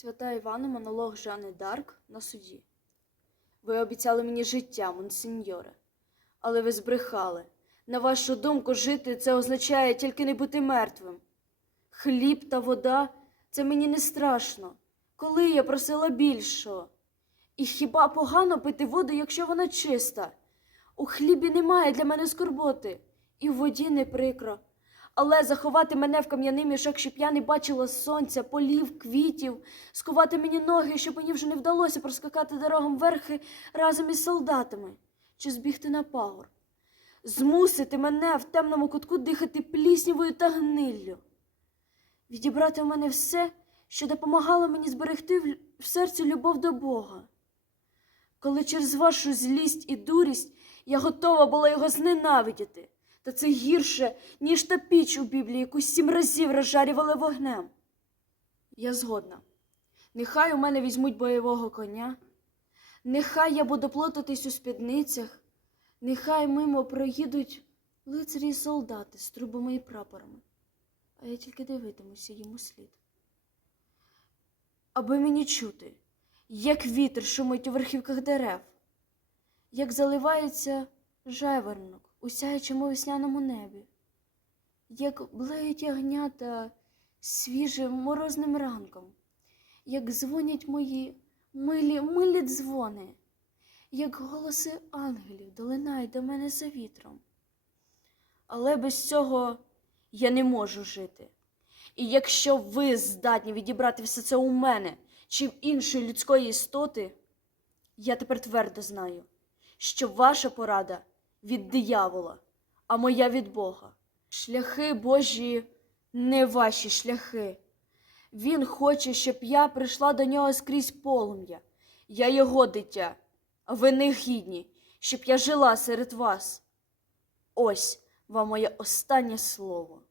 Свята Івана, монолог Жанни Дарк на суді. Ви обіцяли мені життя, монсеньоре, але ви збрехали. На вашу думку, жити це означає тільки не бути мертвим. Хліб та вода це мені не страшно. Коли я просила більшого? І хіба погано пити воду, якщо вона чиста? У хлібі немає для мене скорботи, і в воді не прикро. Але заховати мене в кам'яний мішок, щоб я не бачила сонця, полів, квітів, скувати мені ноги, щоб мені вже не вдалося проскакати дорогом верхи разом із солдатами, чи збігти на пагор, змусити мене в темному кутку дихати пліснявою та гниллю, відібрати у мене все, що допомагало мені зберегти в- в серці любов до Бога. Коли через вашу злість і дурість я готова була його зненавидіти. Та це гірше, ніж та піч у Біблії, яку сім разів розжарювали вогнем. Я згодна. Нехай у мене візьмуть бойового коня, нехай я буду плутатись у спідницях, нехай мимо проїдуть лицарі й солдати з трубами і прапорами, а я тільки дивитимуся їм у слід. Аби мені чути, як вітер шумить у верхівках дерев, як заливається жайворонок у сяючому весняному небі, як блеють ягнята свіжим морозним ранком, як дзвонять мої милі милі дзвони, як голоси ангелів долинають до мене за вітром. Але без цього я не можу жити. І якщо ви здатні відібрати все це у мене чи в іншої людської істоти, я тепер твердо знаю, що ваша порада від диявола, а моя від Бога. Шляхи Божі не ваші шляхи. Він хоче, щоб я прийшла до нього скрізь полум'я. Я його дитя, а ви не гідні, щоб я жила серед вас. Ось вам моє останнє слово.